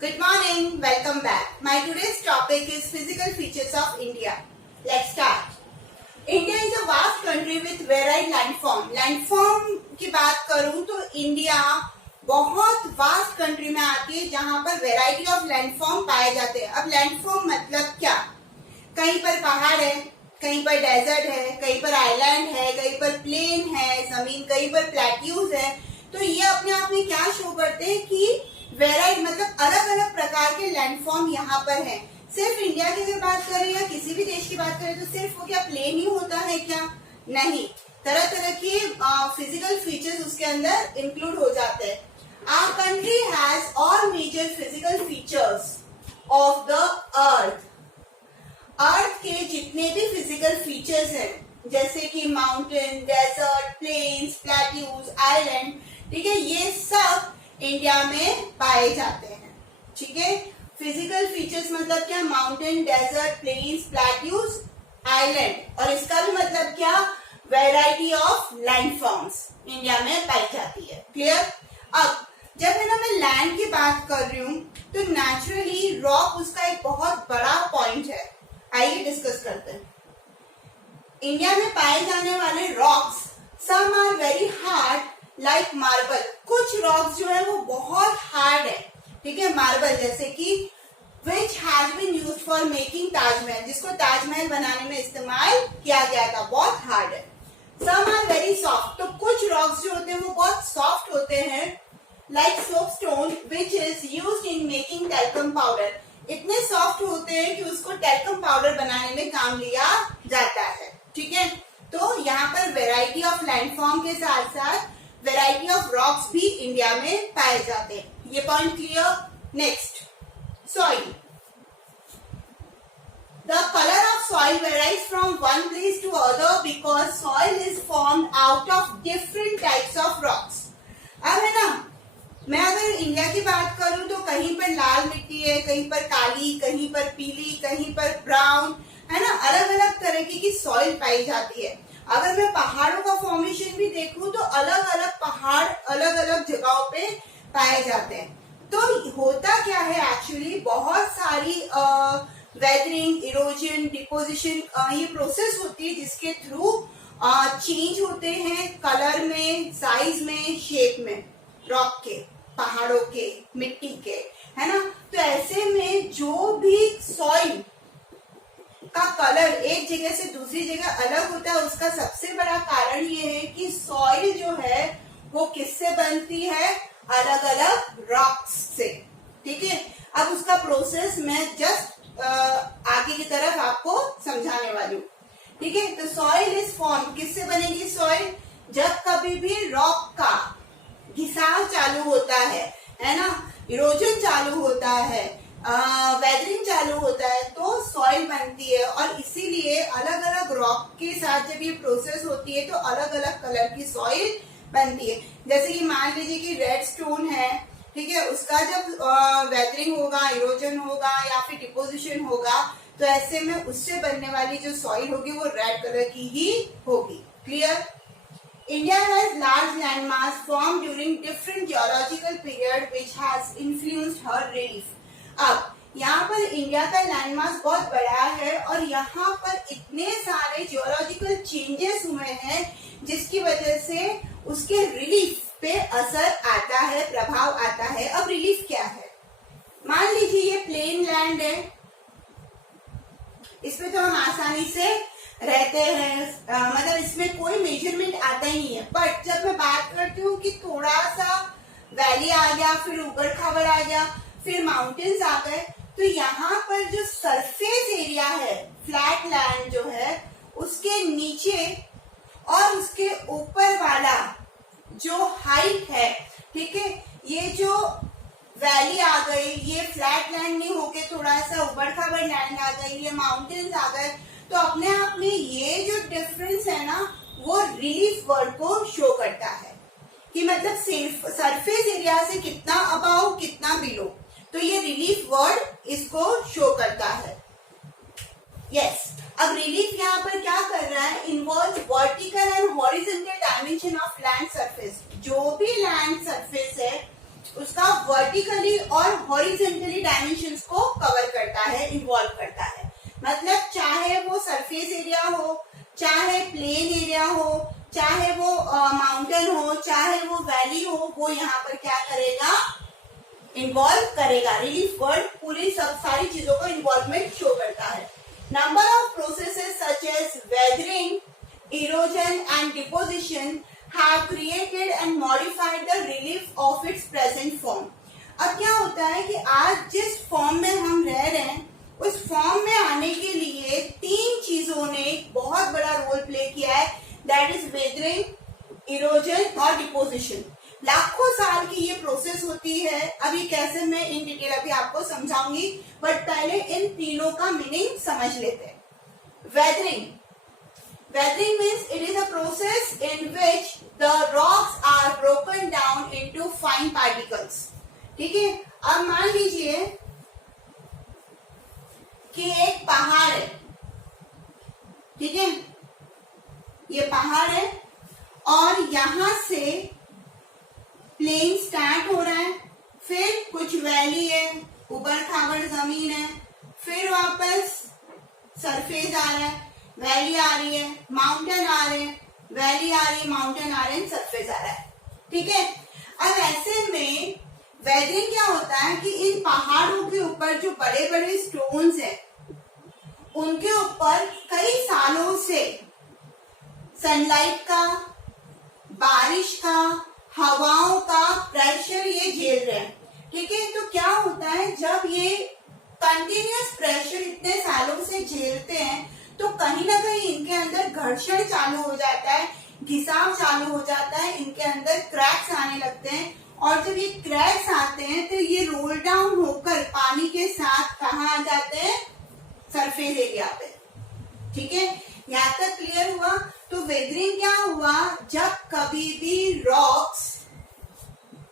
Good morning, welcome back. My today's topic is physical features of India. Let's start. India is a vast country with varied landform. Landform की बात करूं तो India बहुत vast country में आती है जहां पर वेराइटी ऑफ लैंडफॉर्म पाए जाते हैं. अब लैंडफॉर्म मतलब क्या? कहीं पर पहाड़ है, कहीं पर डेजर्ट है, कहीं पर आइलैंड है, कहीं पर प्लेन है जमीन, कहीं पर प्लेट्यूज है. तो ये अपने आप में क्या शो करते हैं कि वेराइटी मतलब अलग अलग प्रकार के लैंडफॉर्म यहाँ पर हैं. सिर्फ इंडिया की अगर बात करें या किसी भी देश की बात करें तो सिर्फ वो क्या प्लेन ही होता है क्या? नहीं, तरह तरह के फिजिकल फीचर्स उसके अंदर इंक्लूड हो जाते हैं. Our country has all major physical features of the earth. अर्थ के जितने भी फिजिकल फीचर्स हैं जैसे कि mountain, desert, plains, plateaus, island, ठीक है, ये सब इंडिया में पाए जाते हैं. ठीक है, फिजिकल फीचर्स मतलब क्या? Mountain, desert, plains, plateaus, island. और इसका भी मतलब क्या? वैरायटी ऑफ लैंडफॉर्म्स इंडिया में पाई जाती है. क्लियर? अब जब मैं लैंड की बात कर रही हूँ तो नेचुरली रॉक उसका एक बहुत बड़ा पॉइंट है. आइए डिस्कस करते हैं. इंडिया में पाए जाने वाले rocks, some are very hard like marble. कुछ रॉक्स जो है वो बहुत हार्ड है. ठीक है, मार्बल जैसे कि which has been used for making Taj Mahal, जिसको ताजमहल बनाने में इस्तेमाल किया गया था, बहुत हार्ड है. सम आर वेरी सॉफ्ट, तो कुछ रॉक्स जो होते हैं वो बहुत सॉफ्ट होते हैं, like soapstone which is used in making talcum powder. इतने सॉफ्ट होते हैं कि उसको टैल्कम पाउडर बनाने में काम लिया जाता है. ठीक है, तो यहाँ पर वेराइटी ऑफ लैंडफॉर्म के साथ साथ वेराइटी ऑफ रॉक्स भी इंडिया में पाए जाते हैं. ये point clear? Next, soil. The color of soil varies from one place to other because soil is formed out of different types of rocks. अब है ना, मैं अगर इंडिया की बात करूं तो कहीं पर लाल मिट्टी है, कहीं पर काली, कहीं पर पीली, कहीं पर ब्राउन, है ना, अलग अलग तरह की सॉइल पाई जाती है. अगर मैं पहाड़ों का फॉर्मेशन भी देखूं तो अलग अलग पहाड़ अलग अलग जगहों पे पाए जाते हैं. तो होता क्या है एक्चुअली, बहुत सारी वेदरिंग, इरोजन, डिपोजिशन, ये प्रोसेस होती है जिसके थ्रू चेंज होते हैं कलर में, साइज में, शेप में, रॉक के, पहाड़ों के, मिट्टी के, है ना. तो ऐसे में जो भी सॉइल का कलर एक जगह से दूसरी जगह अलग होता है, उसका सबसे बड़ा कारण ये है कि सॉइल जो है वो किससे बनती है? अलग अलग रॉक्स से. ठीक है, अब उसका प्रोसेस मैं जस्ट आगे की तरफ आपको समझाने वाली हूँ. ठीक है, तो सॉइल इज फॉर्म, किससे बनेगी सॉइल? जब कभी भी रॉक का घिसाव चालू होता है ना, इरोजन चालू होता है, वेदरिंग चालू होता है, तो सॉइल बनती है. और इसीलिए अलग अलग रॉक के साथ जब ये प्रोसेस होती है तो अलग अलग कलर की सॉइल बनती है. जैसे कि मान लीजिए कि रेड स्टोन है, ठीक है, उसका जब वेदरिंग होगा, इरोजन होगा या फिर डिपोजिशन होगा तो ऐसे में उससे बनने वाली जो सॉइल होगी वो रेड कलर की ही होगी. Clear? India has large landmass formed during different geological period which has influenced her relief. अब यहाँ पर इंडिया का लैंडमास बहुत बड़ा है और यहाँ पर इतने सारे जियोलॉजिकल चेंजेस हुए हैं जिसकी वजह से उसके रिलीफ पे असर आता है, प्रभाव आता है. अब रिलीफ क्या है? मान लीजिए ये प्लेन लैंड है, इसमें तो हम आसानी से रहते हैं, मतलब इसमें कोई मेजरमेंट आता ही नहीं है. बट जब मैं बात करती हूँ कि थोड़ा सा वैली आ गया, फिर ऊबड़ खाबड़ आ गया, फिर माउंटेन्स आ गए, तो यहाँ पर जो सरफेस एरिया है, फ्लैट लैंड जो है, उसके नीचे और उसके ऊपर वाला जो हाइट है, ठीक है, ये जो वैली आ गई, ये फ्लैट लैंड नहीं होके थोड़ा सा ऊबड़ खाबड़ लैंड आ गई, ये माउंटेन्स आ गए, तो अपने आप में ये जो डिफरेंस है ना वो रिलीफ वर्ड को शो करता है कि मतलब सरफेस एरिया से कितना अबाव, कितना बिलो. तो ये रिलीफ वर्ड इसको शो करता है. यस, अब रिलीफ यहाँ पर क्या कर रहा है? Involve vertical and horizontal dimension of land surface. जो भी लैंड सरफेस है उसका वर्टिकली और हॉरिजेंटली डायमेंशंस को कवर करता है, इन्वॉल्व करता है। मतलब चाहे वो सरफेस एरिया हो, चाहे प्लेन एरिया हो, चाहे वो माउंटेन हो, चाहे वो वैली हो, वो यहाँ पर क्या करेगा, इन्वॉल्व करेगा। रिलीफ वर्ड पूरी सब सारी चीजों को इन्वॉल्वमेंट शो करता है। Number of processes such as weathering, erosion and deposition have created and modified the relief of its present form। अब क्या होता है कि आज जिस फॉर्म में हम रह रहे हैं, उस फॉर्म में आने के लिए तीन चीजों ने एक बहुत बड़ा रोल प्ले किया है, दैट इज वेदरिंग, इरोजन और डिपोजिशन। लाखों साल की ये प्रोसेस होती है। अभी कैसे मैं इन डिटेल अभी आपको समझाऊंगी, बट पहले इन तीनों का मीनिंग समझ लेते हैं। Weathering, weathering means it is a process in which the rocks are broken down into fine particles। ठीक है, अब मान लीजिए कि एक पहाड़ है, ठीक है, ये पहाड़ है और यहां से प्लेन स्टार्ट हो रहा है, फिर कुछ वैली है, ऊबड़ खाबड़ जमीन है, फिर वापस सरफेस आ रहा है, वैली आ रही है, माउंटेन आ रहे हैं, वैली आ रही है, माउंटेन आ रहे हैं, सरफेस आ रहा है। ठीक है, अब ऐसे में वेदरिंग क्या होता है कि इन पहाड़ों के ऊपर जो बड़े बड़े स्टोन्स हैं, उनके ऊपर कई सालों से सनलाइट का, बारिश का, हवाओं का प्रेशर ये झेल रहे हैं। ठीक है, तो क्या होता है, जब ये कंटिन्यूअस प्रेशर इतने सालों से झेलते हैं तो कहीं ना कहीं इनके अंदर घर्षण चालू हो जाता है, घिसाव चालू हो जाता है, इनके अंदर क्रैक्स आने लगते हैं, और जब ये क्रैक्स आते हैं तो ये रोल डाउन होकर पानी के साथ कहाँ आ जाते हैं, सरफेस एरिया पे। ठीक है, यहाँ तक क्लियर हुआ। तो वेदरिंग क्या हुआ, जब कभी भी rocks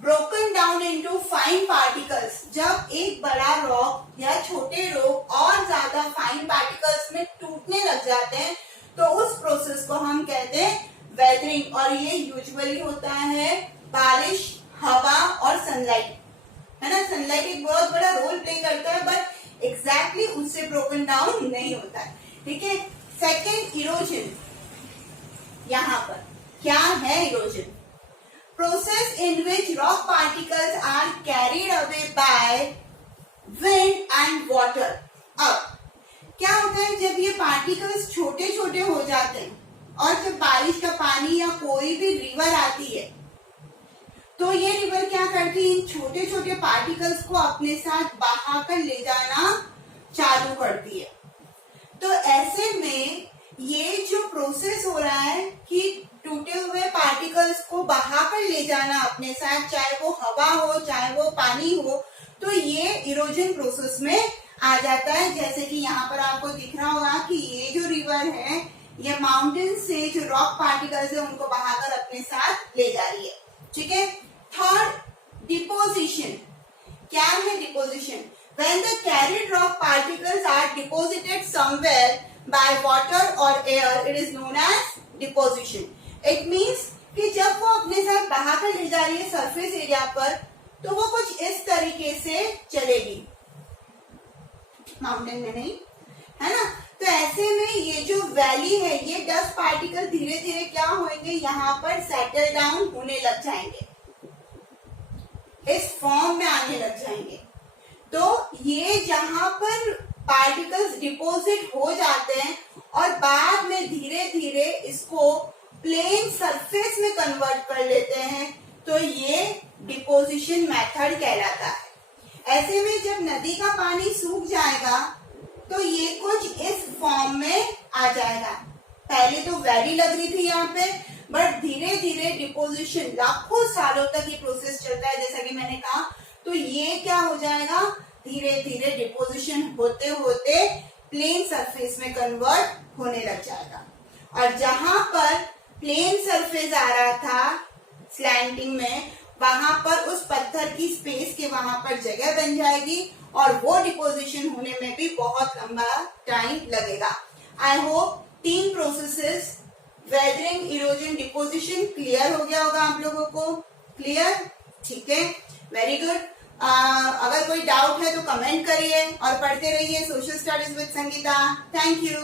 broken down into fine particles, जब एक बड़ा रॉक या छोटे रॉक और ज्यादा फाइन पार्टिकल्स में टूटने लग जाते हैं, तो उस प्रोसेस को हम कहते हैं वेदरिंग। और ये यूजुअली होता है बारिश, हवा और सनलाइट, है ना। सनलाइट एक बहुत बड़ा रोल प्ले करता है, बट एग्जैक्टली उससे ब्रोकन डाउन नहीं होता है। ठीक है, सेकेंड इरोजन। यहाँ पर क्या है erosion, process in which rock particles are carried away by wind and water। अब क्या होता है, जब ये पार्टिकल्स छोटे छोटे हो जाते हैं और जब बारिश का पानी या कोई भी रिवर आती है, तो ये रिवर क्या करती है, इन छोटे छोटे पार्टिकल्स को अपने साथ बहाकर ले जाना चालू करती है। तो ऐसे में ये जो प्रोसेस हो रहा है कि टूटे हुए पार्टिकल्स को बहाकर ले जाना अपने साथ, चाहे वो हवा हो, चाहे वो पानी हो, तो ये इरोजन प्रोसेस में आ जाता है। जैसे कि यहाँ पर आपको दिख रहा होगा कि ये जो रिवर है, ये माउंटेन से जो रॉक पार्टिकल्स है उनको बहाकर अपने साथ ले जा रही है। ठीक है, थर्ड डिपोजिशन। क्या है deposition, when the carried rock particles are deposited somewhere by water or air, it is known as deposition। It means कि जब वो अपने साथ बहाकर ले जा रही है सरफेस एरिया पर, तो वो कुछ इस तरीके से चलेगी, माउंटेन में नहीं, है ना। तो ऐसे में ये जो वैली है, ये 10 पार्टिकल धीरे धीरे क्या होंगे, यहाँ पर सेटल डाउन होने लग जाएंगे, इस फॉर्म में आने लग जाएंगे। तो ये जहां पर पार्टिकल्स डिपॉजिट हो जाते हैं और बाद में धीरे धीरे इसको प्लेन सरफेस में कन्वर्ट कर लेते हैं, तो ये डिपोजिशन मेथड कहलाता है। ऐसे में जब नदी का पानी सूख जाएगा तो ये कुछ इस फॉर्म में आ जाएगा। पहले तो वैली लग रही थी यहाँ पे, बट धीरे धीरे डिपोजिशन, लाखों सालों तक ये प्रोसेस चलता है जैसा कि मैंने कहा। तो ये क्या हो जाएगा, धीरे धीरे डिपोजिशन होते होते प्लेन सरफेस में कन्वर्ट होने लग जाएगा। और जहां पर प्लेन सरफेस आ रहा था स्लैंटिंग में, वहां पर उस पत्थर की स्पेस के वहां पर जगह बन जाएगी और वो डिपोजिशन होने में भी बहुत लंबा टाइम लगेगा। I hope 3 processes weathering, erosion, deposition clear हो गया होगा आप लोगों को। क्लियर, ठीक है। Very good. अगर कोई डाउट है तो कमेंट करिए और पढ़ते रहिए social studies with Sangeeta. Thank you.